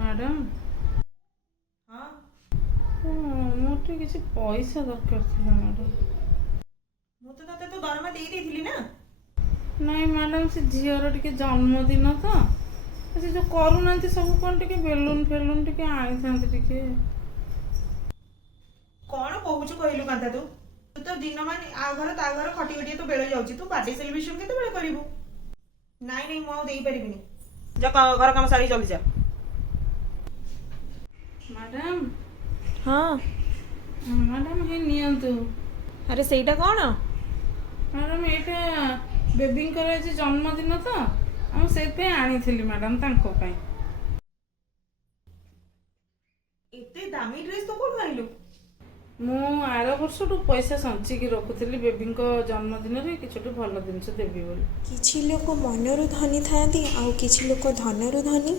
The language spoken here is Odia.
ମ୍ୟାଡ଼ାମ୍ ହଁ ମୋର ଟିକେ କିଛି ପଇସା ଦରକାର ଥିଲା ମ୍ୟାଡ଼ାମ୍। ମୁଁ ତ ତତେ ତ ଦରମା ଦେଇ ଦେଇଥିଲି ନା। ନାଇଁ ମ୍ୟାଡ଼ାମ୍, ସେ ଝିଅର ଟିକେ ଜନ୍ମଦିନ ତ, ସେ ଯେଉଁ କରୁନାହାନ୍ତି ସବୁ କ'ଣ ଟିକେ ବେଲୁନ୍ ଫେଲୁନ୍ ଟିକେ ଆଣିଥାନ୍ତି ଟିକେ। କଣ କହୁଛୁ କହିଲୁ କାନ୍ତା ତୁ? ତୁ ତ ଦିନ ମାନେ ଆ ଘର ତା ଘର ଖଟି ଖଟିଏ ତୁ ବେଳ ଯାଉଛି। ତୁ ବାର୍ଥଡେ ସେଲିବ୍ରେସନ କେତେବେଳେ କରିବୁ? ନାଇଁ ନାଇଁ ମୁଁ ଆଉ ଦେଇପାରିବିନି। ଯା ଘର କାମ ସାରି ଜଲ୍ଦି ଯା। ମ୍ୟାଡ଼ାମ୍ ହଁ ମ୍ୟାଡ଼ାମ୍ ହେଇ ନିଅନ୍ତୁ। ଆରେ ସେଇଟା କଣ? ମ୍ୟାଡ଼ାମ୍ ଏଇଟା ବେବିଙ୍କର ଆଜି ଜନ୍ମଦିନ ତ, ମୁଁ ସେଇଥିପାଇଁ ଆଣିଥିଲି ମ୍ୟାଡ଼ାମ୍ ତାଙ୍କ ପାଇଁ। ଏତେ ଦାମୀ ଡ୍ରେସ୍ ତୁ କୋଉଠୁ ଆଣିଲୁ? ମୁଁ ଆର ବର୍ଷଠୁ ପଇସା ସଞ୍ଚିକି ରଖୁଥିଲି ବେବିଙ୍କ ଜନ୍ମଦିନରେ କିଛି ଗୋଟେ ଭଲ ଜିନିଷ ଦେବି ବୋଲି। କିଛି ଲୋକ ମନରୁ ଧନୀ ଥାଆନ୍ତି ଆଉ କିଛି ଲୋକ ଧନରୁ ଧନୀ।